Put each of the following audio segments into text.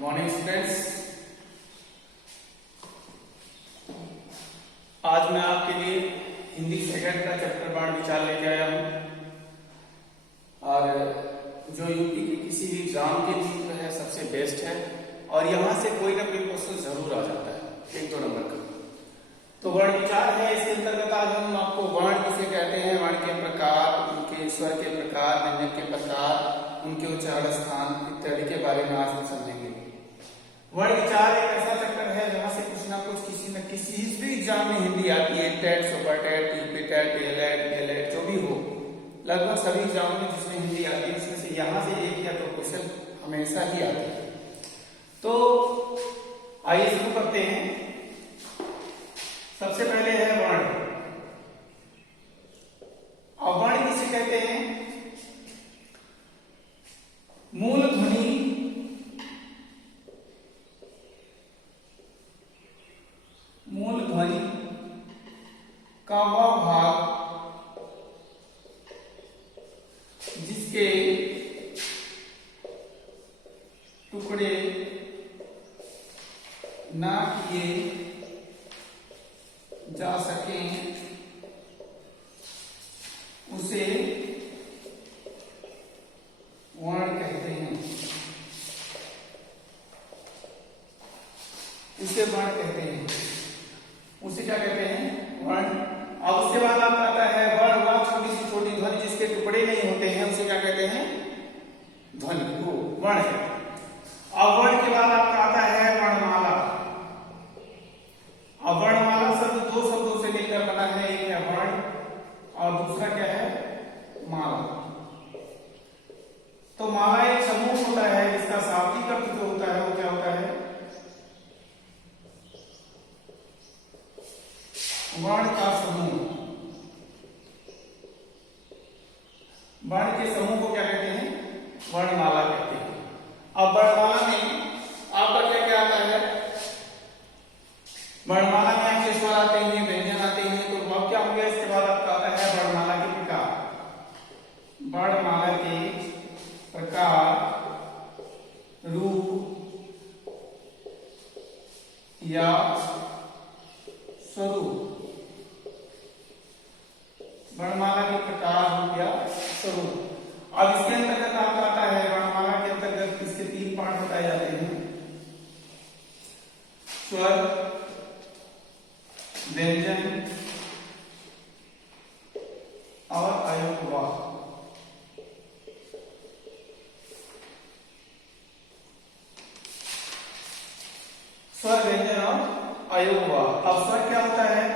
Morning students, आज मैं आपके लिए हिंदी सेकंड का चैप्टर बाण विचार लेके आया हूं। और जो यूपी के किसी भी एग्जाम के लिए जो है सबसे बेस्ट है और यहां से कोई ना कोई क्वेश्चन जरूर आ जाता है 1-2 नंबर का। तो वर्ण विचार है। इसके अंतर्गत आज हम आपको वर्ण किसे कहते हैं, वर्ण के प्रकार, उनके स्वर के प्रकार, व्यंजन के प्रकार, उनके उच्चारण स्थान इत्यादि के बारे में आज हम समझेंगे। वर्ण विचार एक ऐसा चैप्टर है जहां से कुछ ना कुछ किसी न किसी भी एग्जाम में हिंदी आती है। TET, super TET, UP TET, DElEd, जो भी हो, लगभग सभी एग्जाम में जिसमें हिंदी आती है उसमें से यहाँ से एक या दो क्वेश्चन हमेशा ही आते हैं। तो आइए शुरू करते हैं। सबसे पहले है वर्ण। और वर्ण किसे कहते हैं? मूल ध्वनि का वह भाग जिसके टुकड़े ना किए जा सकें उसे वर्ण कहते हैं। उसे वर्ण कहते हैं। उसे क्या कहते हैं? वर्ण। अब उसके बाद आपका आता है वर्ण, वह छोटी सी छोटी ध्वनि जिसके टुकड़े नहीं होते हैं उसे क्या कहते हैं? ध्वनि, वो वर्ण है। अब वर्ण के बाद आपका आता है वर्णमाला। अब वर्णमाला शब्द दो शब्दों से लेकर बना है, एक है वर्ण और दूसरा क्या है? माला। तो माला एक समूह होता है जिसका शाब्दिक अर्थ जो होता है वो क्या होता है? वर्ण का समूह। वर्ण के समूह को क्या कहते हैं? वर्णमाला कहते हैं। अब वर्णमाला में आपका क्या क्या आता है? वर्णमाला में आपके स्वर आते हैं, व्यंजन आते हैं। तो अब क्या हो गया? इसके बाद आपका आता है वर्णमाला के प्रकार। वर्णमाला के प्रकार, रूप या स्वरूप। वर्णमाला के प्रकार, रूप या स्वरूप। अब इसके अंतर्गत आपका आता है वर्णमाला के अंतर्गत इसके 3 पार्ट बताए जाते हैं: स्वर, व्यंजन और अयोगवाह। स्वर, व्यंजन और अयोगवाह। अब स्वर क्या होता है?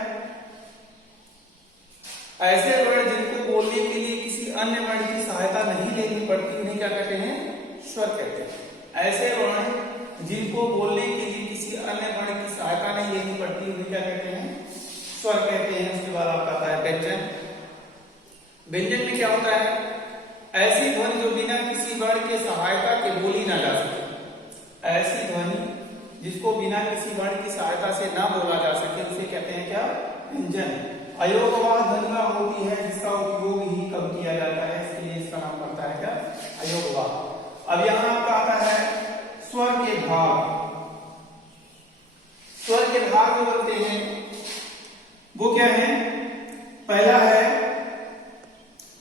ऐसे वर्ण जिनको बोलने के लिए किसी अन्य वर्ण की सहायता नहीं लेनी पड़ती उन्हें क्या कहते हैं? स्वर कहते हैं। ऐसे वर्ण जिनको बोलने के लिए किसी अन्य वर्ण की सहायता नहीं लेनी पड़ती उन्हें क्या कहते हैं? स्वर कहते हैं। उसके बाद आपका आता है व्यंजन। व्यंजन में क्या होता है? ऐसी ध्वनि जो बिना किसी वर्ण के सहायता के बोली ना जा सके। ऐसी ध्वनि जिसको बिना किसी वर्ण की सहायता से ना बोला जा सके उसे कहते हैं क्या? व्यंजन। अयोगवाह ध्वनि होती है जिसका उपयोग ही कम किया जाता है, इसलिए इसका नाम पड़ता है क्या? अयोगवाह। अब यहां आपका आता है स्वर के भाग। स्वर के भाग जो बनते हैं वो क्या है? पहला है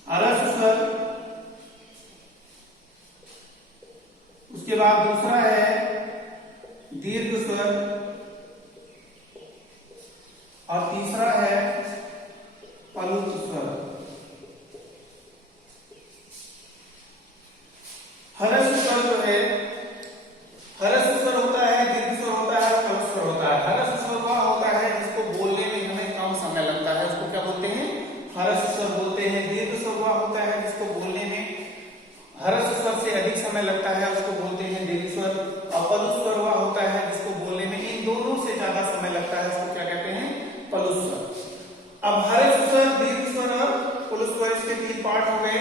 अलस स्वर, उसके बाद दूसरा है दीर्घ स्वर और तीसरा है पलुत स्वर। हरस स्वर जो है, हरस स्वर होता है, दीर्घ स्वर होता है, पलुत स्वर होता है। हरस स्वर वह होता है जिसको बोलने में हमें कम समय लगता है, उसको क्या बोलते हैं? हरस स्वर बोलते हैं। दीर्घ स्वर वह होता है जिसको बोलने में हरस स्वर से अधिक समय लगता है, उसको बोलते हैं दीर्घ स्वर। और पलुत स्वर वह होता है जिसको बोलने में इन दोनों से ज्यादा समय लगता है, उसको क्या कहते हैं? पलुत स्वर। अब हरस स्वर, दीर्घ स्वर और पलुत स्वर इसके 3 पार्ट हो गए।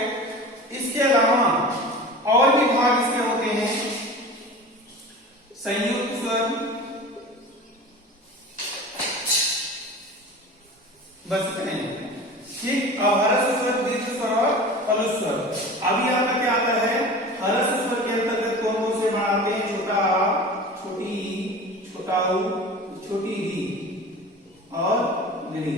इसके अलावा और भी भाग इसके होते हैं। संयुक्त स्वर, बस इतने। ठीक। अब हरस स्वर, दीर्घ स्वर और पलुत स्वर। अभी आपका क्या आता है? हरस स्वर के अंतर्गत कौन कौन से वर्ण आते हैं? छोटा आ, ऊ, छोटी री और री,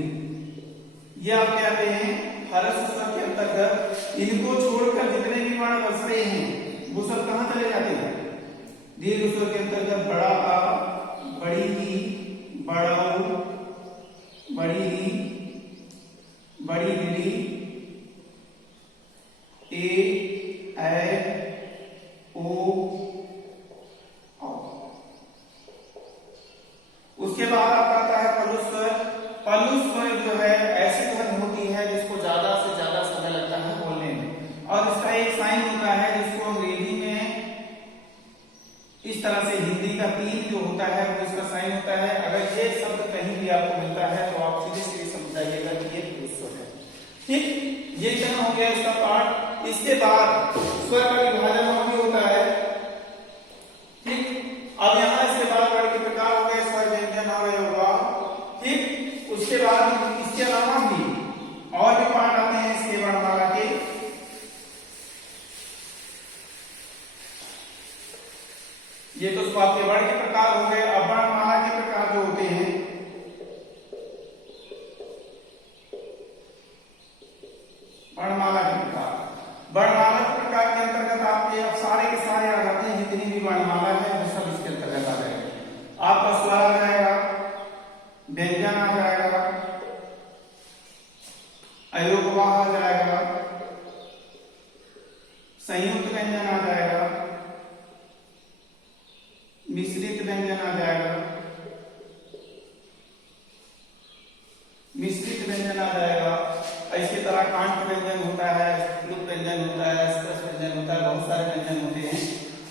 ये आपके आते हैं हरस स्वर के अंतर्गत। इनको छोड़कर जितने भी वर्ण बचते हैं वो सब कहां चले जाते हैं? दीर्घ स्वर के अंतर्गत बड़ा आ, बड़ी ई, बड़ा ऊ, बड़ी री, बड़ी री, ए, ओ, औ। उसके बाद आपका आता है पलु स्वर। पलु स्वर जो है ऐसी ध्वनि होती है जिसको ज्यादा से ज्यादा समय लगता है बोलने में, और इसका एक साइन होता है जिसको अंग्रेजी में इस तरह से, हिंदी का 3 जो होता है वो इसका साइन होता है। अगर ये शब्द कहीं भी आपको मिलता है तो आप सीधे सीधे समझ जाइएगा कि ये पुरुष स्वर है। ठीक, ये क्या हो गया इसका पार्ट। इसके बाद स्वर का विभाजन और भी होता है। ठीक, अब यहाँ इसके बाद वर्ण के प्रकार हो गए, स्वर, व्यंजन और होगा। ठीक, उसके बाद इसके अलावा भी और भी पार्ट आते हैं इसके वर्णमाला के। ये तो आपके वर्ण के प्रकार हो गए। अब वर्णमाला के प्रकार जो होते हैं, वर्णमाला के प्रकार, वर्णमाला के प्रकार के अंतर्गत आपके अब सारे के सारे आ जाते हैं, जितनी भी वर्णमाला है वो सब इसके अंतर्गत आ जाएंगे। आपका स्वर आ जाएगा, व्यंजन आ जाएगा, अयोगवाह आ जाएगा, संयुक्त व्यंजन आ जाएगा, मिश्रित व्यंजन आ जाएगा, मिश्रित व्यंजन आ जाएगा। इसी तरह कांट व्यंजन होता है, लुप्त व्यंजन होता है, स्पर्श व्यंजन होता है, बहुत सारे व्यंजन होते हैं।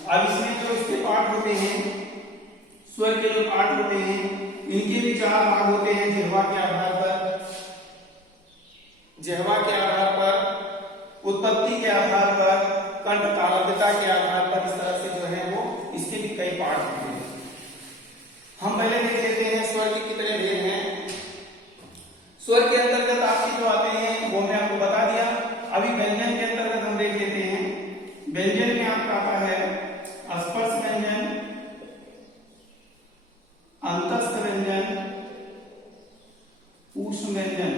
अब इसमें जो इसके पार्ट होते हैं, स्वर के जो पार्ट होते हैं, इनके भी 4 भाग होते हैं। जिह्वा के आधार पर, जिह्वा के आधार पर, उत्पत्ति के आधार पर, कंठ तालव्यता के आधार पर, इस तरह से जो है वो इसके भी कई पार्ट होते हैं। हम पहले देख लेते हैं स्वर के कितने भेद हैं। स्वर के अंतर्गत आपके जो आते हैं वो मैं आपको बता दिया। अभी व्यंजन के अंतर्गत हम देख लेते हैं। व्यंजन में आपका आता है स्पर्श व्यंजन, अंतस्थ व्यंजन, ऊष्म व्यंजन,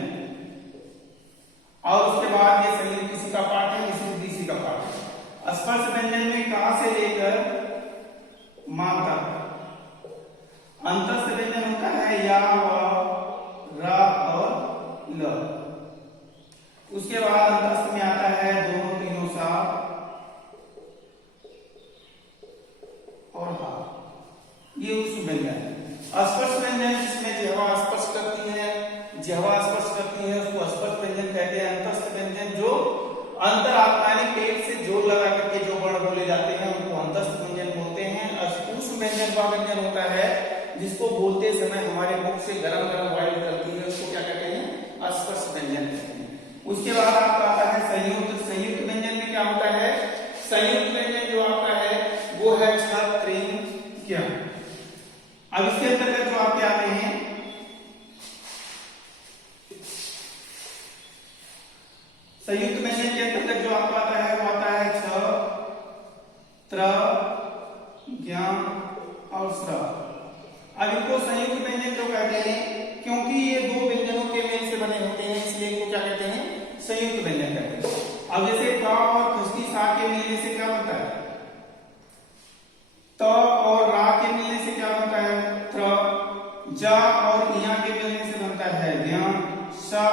और उसके बाद ये संयुक्त किसी का पार्ट है, मिश्रित किसी का पार्ट है। स्पर्श व्यंजन में कहां से लेकर मां तक। अंतस्थ व्यंजन होता है या, व, रा और ल। उसके बाद अंतस्थ में आता है दोनों तीनों सा और हा, ये उस व्यंजन है। स्पर्श व्यंजन जिसमें जिह्वा स्पर्श करती है, जिह्वा स्पर्श करती है उसको स्पर्श व्यंजन कहते हैं। अंतस्थ व्यंजन जो अंतर यानी पेट से जोर लगा करके जो वर्ण बोले जाते हैं उनको अंतस्थ व्यंजन बोलते हैं। ऊष्म व्यंजन वह व्यंजन होता है जिसको बोलते समय हमारे मुख से गरम गरम वायु निकलती है, उसको क्या कहते हैं? स्पर्श व्यंजन कहते हैं। उसके बाद आपका आता है संयुक्त। संयुक्त व्यंजन में क्या होता है? संयुक्त व्यंजन जो आपका है वो है छ, त्रिंग, क्या। अब इसके अंतर्गत जो आपके आते हैं संयुक्त व्यंजन के अंतर्गत जो आपका आता है वो आता है छ, त्र, ज्ञ और स्र। अब इनको संयुक्त व्यंजन क्यों कहते हैं? क्योंकि ये 2 व्यंजनों के मेल से बने होते हैं, इसलिए इनको क्या कहते हैं? संयुक्त व्यंजन कहते हैं। अब जैसे क और खसकी सा के मिलने से क्या बनता है? त और रा के मिलने से क्या बनता है? त्र। जा और इया के मिलने से बनता है ज्ञ। सा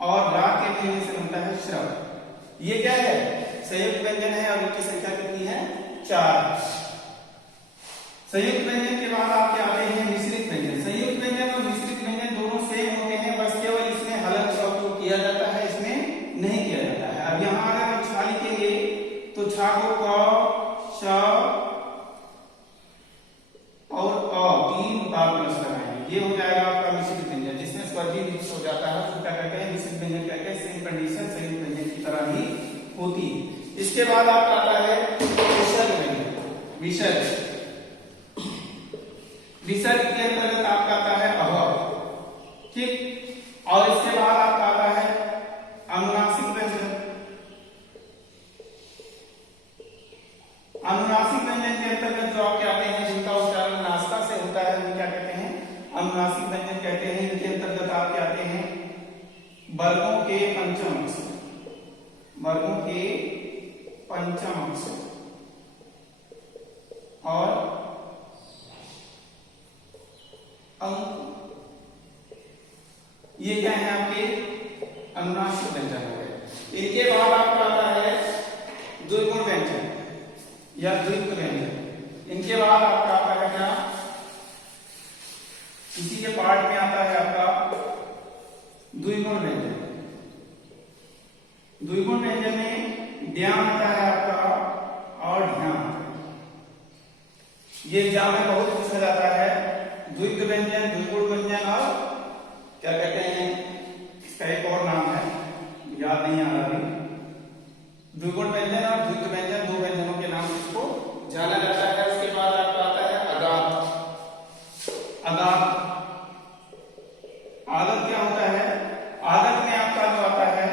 और रा के मिलने से बनता है श्रव। ये क्या है? संयुक्त व्यंजन है और इनकी संख्या कितनी है? 4। संयुक्त व्यंजन के बाद आपके आते हैं मिश्रित व्यंजन। संयुक्त व्यंजन और मिश्रित व्यंजन दोनों सेम होते हैं, बस केवल इसमें हलंत का उपयोग किया जाता है, इसमें नहीं किया जाता है। अब यहाँ अगर हम छा लिखेंगे तो छा को क, श और अ 3 बार प्लस लगाएंगे, ये हो जाएगा आपका मिश्रित व्यंजन, जिसमें स्वर भी मिक्स हो जाता है। उसको क्या कहते हैं? मिश्रित व्यंजन कहते हैं। सेम कंडीशन संयुक्त व्यंजन की तरह ही होती है। इसके बाद आपका आता है विसर्ग व्यंजन। विसर्ग, विसर्ग के अंतर्गत आपका आता है अह, ठीक। और इसके बाद आपका आता है अनुनासिक व्यंजन। अनुनासिक व्यंजन के अंतर्गत जो आपके आते हैं जिनका उच्चारण नासिका से कहते हैं, अनुनासिक व्यंजन कहते हैं। इनके अंतर्गत आपके आते हैं वर्गों के पंचम अक्षर, वर्गों के पंचम अक्षर और अंक। ये क्या है आपके अनुनासिक व्यंजन हो गए। इनके बाद आपका आता है द्विगुण व्यंजन या द्वित्व व्यंजन। इनके बाद आपका आता है क्या, इसी के पार्ट में आता है आपका द्विगुण व्यंजन। द्विगुण व्यंजन में ड्याम आता है आपका और ढ्याम। ये एग्जाम में बहुत पूछा जाता है। द्वित्व व्यंजन, द्विगुण व्यंजन और क्या कहते हैं, इसका एक और नाम है, याद नहीं आ रहा। द्विगुण व्यंजन और द्वित्व व्यंजन, दो व्यंजनों के नाम इसको जाना जाता है। उसके बाद आपका आता है अगाध। अगाध, आगत क्या होता है, आगत में आपका जो आता है,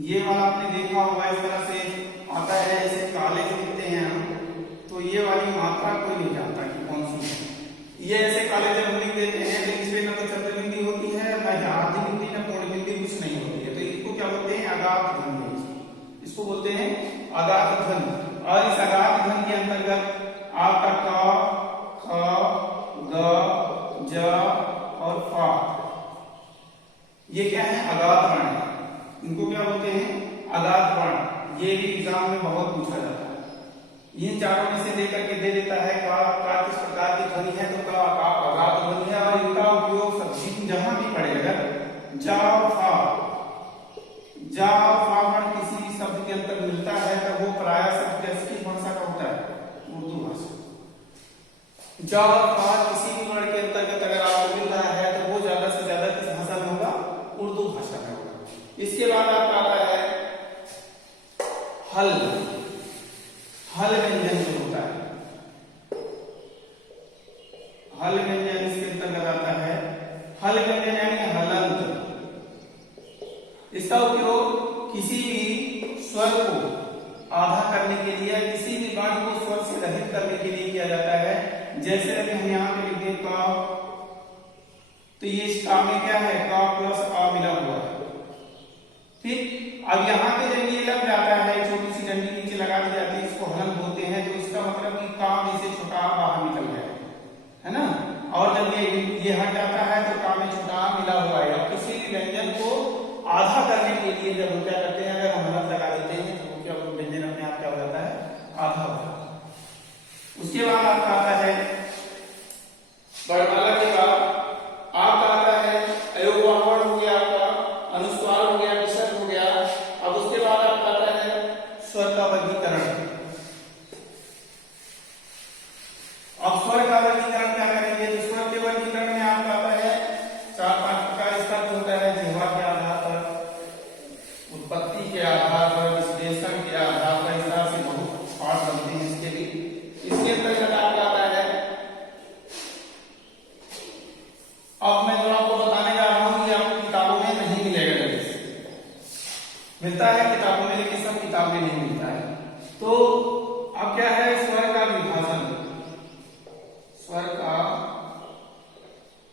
ये वाला आपने देखा होगा, इस तरह से आता है, जैसे काले जो लिखते हैं हम, तो ये वाली मात्रा कोई नहीं जानता कि कौन सी है। ये ऐसे काले जब हम लिख देते हैं, लेकिन इसमें न तो चंद्र बिंदी होती है, न आधी बिंदी, न पूर्ण बिंदी, कुछ नहीं होती है। तो इसको क्या बोलते हैं, अगाध ध्वनि। इसको बोलते हैं अगाध ध्वनि। और इस अगाध ध्वनि के अंतर्गत आपका क, ख, ग, ज और फा, ये क्या है, अगाध वर्ण है। इनको क्या बोलते हैं, अगाध वर्ण। ये भी एग्जाम में बहुत पूछा जाता है। इन चारों में से लेकर के दे देता है का किस प्रकार की ध्वनि है, तो का अगाध ध्वनि है। और इनका उपयोग सब्जी जहां भी पड़ेगा, जा और फा, जा और फा वर्ण किसी भी शब्द के अंतर मिलता है तो वो प्राय शब्द किसकी भाषा का होता है, उर्दू भाषा। जा और फा किसी भी वर्ण के अंतर्गत अगर आपको मिल रहा है तो वो ज्यादा से ज्यादा किस भाषा में होगा, उर्दू भाषा में होगा। इसके बाद आपका आता है हल। हल व्यंजन जो होता है, हल व्यंजन इसके अंतर्गत आता है। हल व्यंजन यानी हलंत। इसका उपयोग किसी भी स्वर को आधा करने के लिए, किसी भी वर्ण को स्वर से रहित करने के लिए किया जाता है। जैसे अभी हम यहाँ पे लिख दें का, तो ये इस का में क्या है, का प्लस आ मिला हुआ है। ठीक, अब यहाँ पे जब ये लग जाता है, छोटी सी डंडी नीचे लगा दी जाती है, इसको हलन बोलते हैं। तो इसका मतलब कि का में से छोटा आ बाहर निकल गया है ना। और जब ये हट जाता है तो का में छोटा आ मिला हुआ है। अब किसी भी व्यंजन को आधा करने के लिए जब हम क्या करते हैं, अगर हम हलन लगा देते हैं तो क्या व्यंजन अपने आप क्या हो जाता है, आधा हो जाता है। उसके बाद आपका आता है वर्णमाला के बाद आपका आता है अयोगवाहवर्ण हो गया, आपका अनुस्वार हो गया, विसर्ग हो गया। अब उसके बाद आपका आता है स्वर का वर्गीकरण। अब स्वर का वर्गीकरण क्या करेंगे, तो स्वर के वर्गीकरण में आपका आता है 4-5 प्रकार। इसका जो होता है जिह्वा के आधार पर, उत्पत्ति के आधार पर, विश्लेषण के आधार पर, इस तरह से बहुत पाठ बनते हैं इसके भी। इसके अंतर्गत आपका आता है, अब मैं जो आपको बताने जा रहा हूं, ये आपको किताबों में नहीं मिलेगा। जल्दी से मिलता है किताबों में, लेकिन सब किताब में नहीं मिलता है। तो अब क्या है, स्वर का विभाजन। स्वर का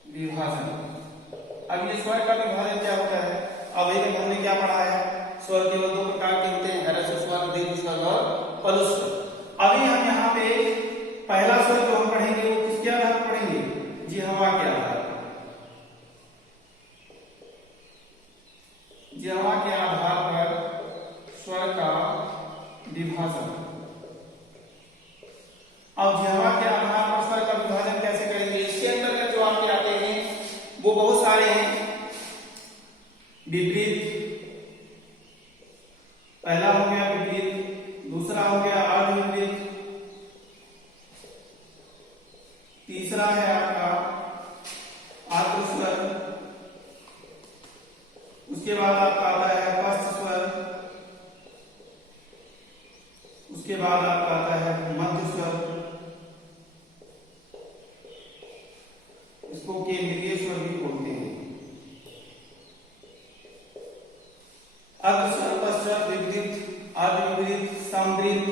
विभाजन। अब ये स्वर का विभाजन क्या होता है, अब एक हमने क्या पढ़ा है, स्वर केवल 2 प्रकार के होते हैं, ह्रस्व स्वर, दीर्घ स्वर और पलु स्वर। अभी हम यहाँ पे पहला स्वर जो हम पढ़ेंगे वो किसके आधार पर पढ़ेंगे, जिह्वा के आधार पर। जिह्वा के आधार पर स्वर का विभाजन। अब जिह्वा के आधार पर स्वर का विभाजन कैसे करेंगे, इसके अंतर्गत जो आपके आते हैं वो बहुत सारे हैं। विपरीत, पहला हो गया विपरीत, दूसरा हो गया अर्धविपरीत, तीसरा है आपका आर्द्र स्वर, उसके बाद आपका आता है पश्च स्वर, उसके बाद आपका आता है मध्य स्वर, इसको केंद्रीय स्वर भी बोलते हैं। अर्ध स्वर, पश्च, विपरीत, अर्धविपरीत, समवृत्त,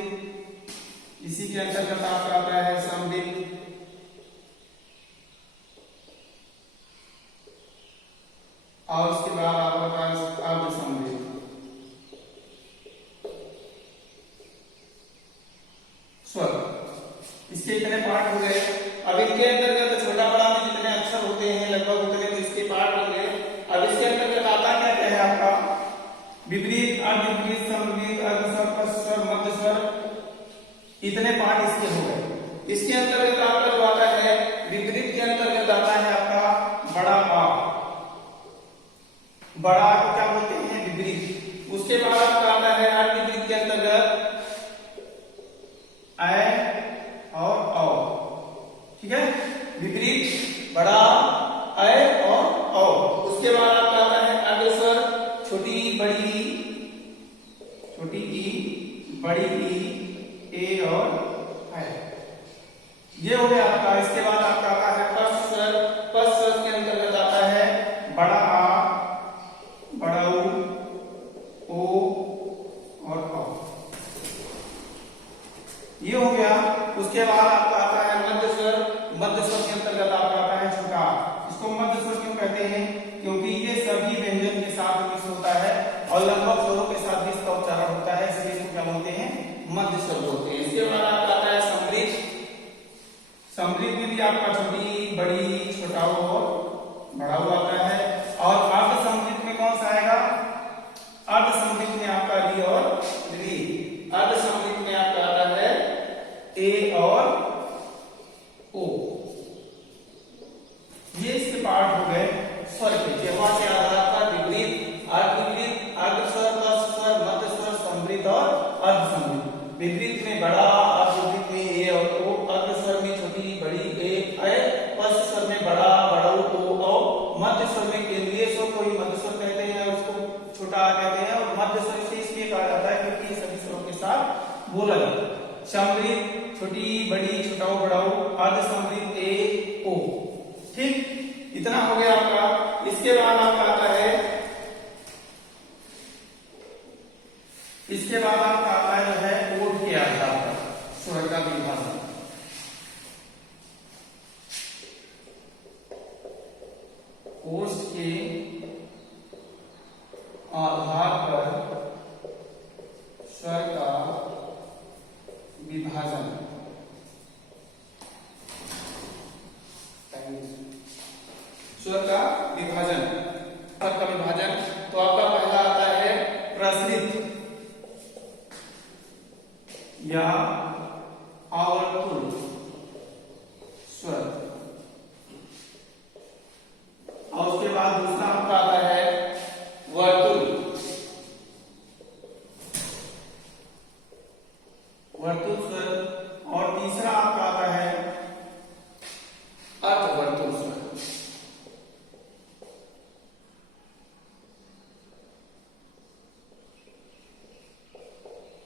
इसी के अंतर्गत आपका आता है समवृत्त, स्वर। इसके इतने पार्ट हो गए। अब इनके अंतर्गत छोटा बड़ा में जितने अक्षर होते हैं लगभग उतने तो इसके पार्ट हो गए। अब इसके अंतर्गत आता क्या क्या है आपका, विपरीत, अर्धविपरीत, समविपरीत, अर्धस्वर, पश्चस्वर, मध्यस्वर, इतने पार्ट इसके हो गए। इसके अंतर्गत आपका जो आता है विपरीत के अंतर्गत आता है आपका बड़ा आ। बड़ा आ को क्या बोलते हैं, विपरीत। उसके बाद आपका आता है अर्धविपरीत के अंतर्गत ऐ और औ, ठीक है, विपरीत बड़ा ऐ और औ। उसके बाद आपका आता है अग्रस्वर, छोटी बड़ी, छोटी ई, बड़ी ई, ए और ऐ, ये हो गया आपका। इसके बाद आपका आता है पश्चस्वर। पश्चस्वर के अंतर्गत आता है बड़ा आ, बड़ा ओ और औ, ये हो गया। उसके बाद आपका आता है मध्यस्वर। मध्यस्वर के अंतर्गत आपका आता है छोटा आ। इसको मध्यस्वर क्यों कहते हैं, क्योंकि ये सभी व्यंजन के साथ मिक्स होता है और लगभग स्वरों के साथ भी इसका उच्चारण होता है, इसलिए इसको क्या बोलते हैं, मध्यस्वर बोलते हैं। इसके बाद आपका आता है समृद्ध। समृद्ध में भी आपका छोटी बड़ी, छोटा और बड़ा आता है। और अर्ध समृद्ध में कौन सा आएगा, अर्ध समृद्ध में आपका री और री। अर्ध समृद्ध में आपका आता है ए और ओ। ये इसके पार्ट हो गए स्वर के। जहाँ से आधार पर विपरीत, अर्धविपरीत, अर्धस्वर, पश्चस्वर, मध्यस्वर, समृद्ध और अर्ध समृद्ध। विपरीत में बड़ा, अर्धविपरीत में ए और ओ, अर्धस्वर में छोटी बड़ी ए ऐ, पश्चस्वर में बड़ा बड़ऊ ओ औ, मध्यस्वर में केंद्रीय स्वर को ही मध्यस्वर कहते हैं, उसको छोटा आ कहते हैं। और मध्यस्वर से इसलिए कहा जाता है क्योंकि ये सभी स्वरों के साथ बोला जाता है। समृद्ध, छोटी बड़ी, छोटाऊ बड़ाऊ, अर्ध समृद्ध ए ओ, ठीक, इतना हो गया आपका। इसके बाद आपका आता है, इसके बाद आपका आता है जो है ओठ के आधार पर स्वर का विभाजन। ओठ के आधार पर स्वर का विभाजन। स्वर का विभाजन, स्वर का विभाजन। तो आपका पहला आता है प्रसरित या आवर्तुल स्वर, और उसके बाद दूसरा आपका आता है वर्तुल, वर्तुल स्वर। और तीसरा आपका आता है अर्धवर्तुल स्वर।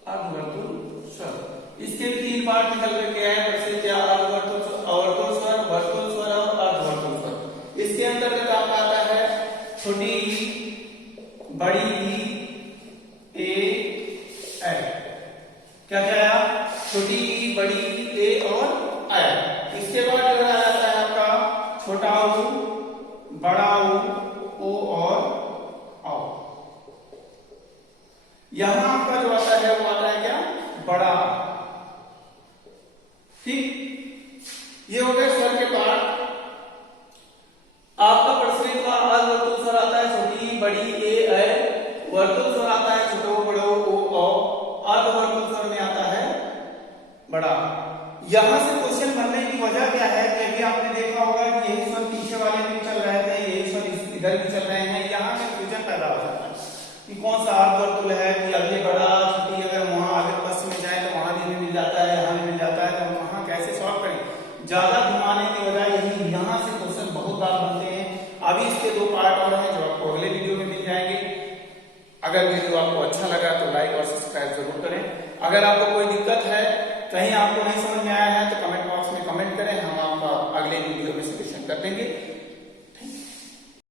अर्धवर्तुल स्वर, इसके भी तीन पार्ट निकल करके आए, प्रसिद्ध या अर्धवर्तुल स्वर, वर्तुल स्वर और अर्धवर्तुल स्वर। इसके अंतर्गत आपका आता है छोटी ई, बड़ी ई, ए ऐ। क्या क्या आया, छोटी ई, बड़ी ई, ए और ऐ। इसके बाद जो आता है आपका छोटा ऊ, बड़ा ऊ, ओ और औ। यहां आपका जो आता है वो आता है क्या, बड़ा, ठीक। ये हो गए स्वर के पार्ट। आपका प्रसरित व अर्धवर्तुल स्वर आता है छोटी बड़ी ए ऐ, वर्तुल स्वर आता है छोटो बड़ो ओ औ, अर्धवर्तुल स्वर में आता है बड़ा। यहां से क्वेश्चन बनने की वजह क्या है कि अभी आपने देखा होगा कि यही स्वर पीछे वाले में चल रहे थे, यही स्वर इधर भी चल रहे हैं। यहां से क्वेश्चन पैदा हो जाता है कि कौन सा अर्धवर्तुल है, कि अगले बड़ा छोटी, अगर वहां आगे पश्चिम में जाए तो वहां भी मिल जाता है, यहाँ भी मिल जाता है, तो वहां कैसे सॉल्व करें। ज्यादा घुमाने की बजाय यही यहाँ से क्वेश्चन बहुत बार बनते हैं। अभी इसके दो पार्ट और हैं जो आपको अगले वीडियो में मिल जाएंगे। अगर वीडियो आपको अच्छा लगा तो लाइक और सब्सक्राइब जरूर करें। अगर आपको कोई दिक्कत है, कहीं आपको नहीं समझ में आया है तो कमेंट बॉक्स में कमेंट करें, हम आपका अगले वीडियो में सॉल्यूशन कर देंगे।